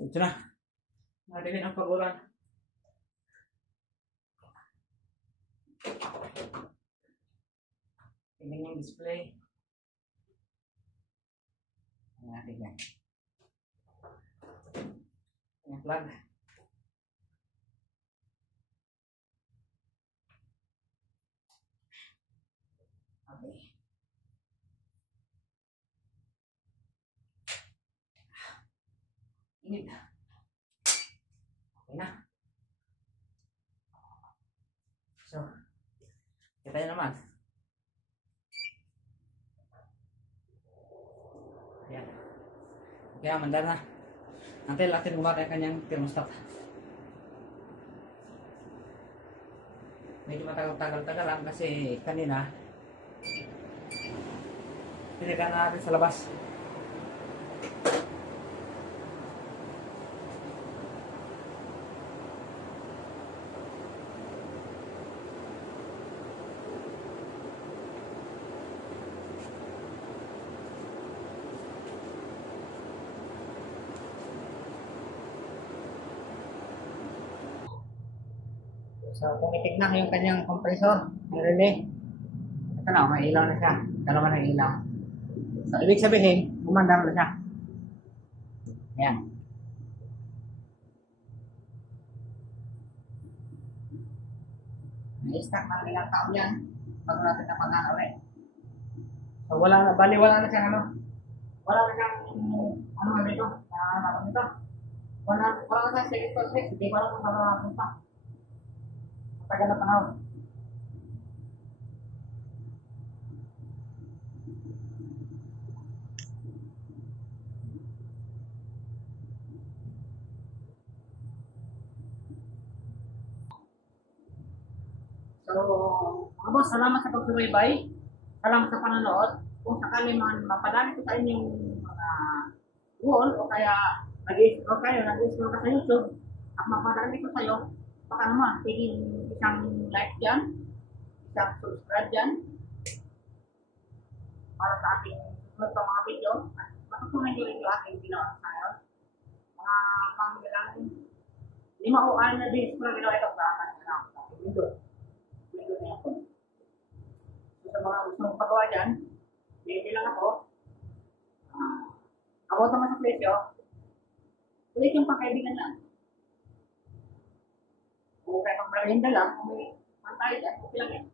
Ito na. Nadimin ang pag-ulan. Tingnan yung display. Ang natin yan. Yung plug. Okay. Init. Okay na. So, kita nyo naman. Ayan. Kaya mandar na. Nanti natin gumamit ang kanyang thermostat. Medyo matagal-tagal lang kasi kanina pinigaan na natin sa labas. So, pumitik na yung kanyang compressor, yung relay. Ito na, may ilaw na siya. Dalawa ng ilaw. So, ibig sabihin, gumandar na siya. Ayan. May-stack ng ilang taon yan bago natin na pag-aawi. So, wala na, bali wala na siyang ano. Wala na siyang, ano nga dito, nakakapag nito. Wala na siyang selector switch, hindi ko alam kung saan nakapunta. Tagal na panahon. So, mga boss, salamat sa pagsubaybay. Salamat sa panonood. Kung sakali man mapadali ko sa inyong mga wall o kaya nag-i-scroll kayo, nag-i-scroll ka sa YouTube at mapadali ko sa iyo, baka naman, pwedeng isang like dyan, isang subscribe dyan para sa ating susunod pa mga video at matutunan nyo rin yung aking ginawa sa ngayon. Mga panggilang 5 o 6 na days ko na ginawa ito sa aking video. Video na ako. So, sa mga gusto mong pagawa dyan, hindi lang ako. About naman sa presyo, ulit yung pangkaibigan lang. Kung kaya pang merienda lang, kung may pantay dyan, okay lang yan.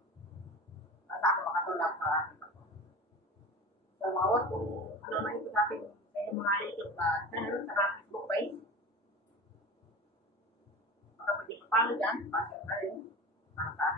Basta ako makatulak sa akin ako. So, mga boss, kung ano na ito sa ating sa inyong mga YouTube channel, sa Facebook page, baka pwede pa paano dyan, basta na rin, para sa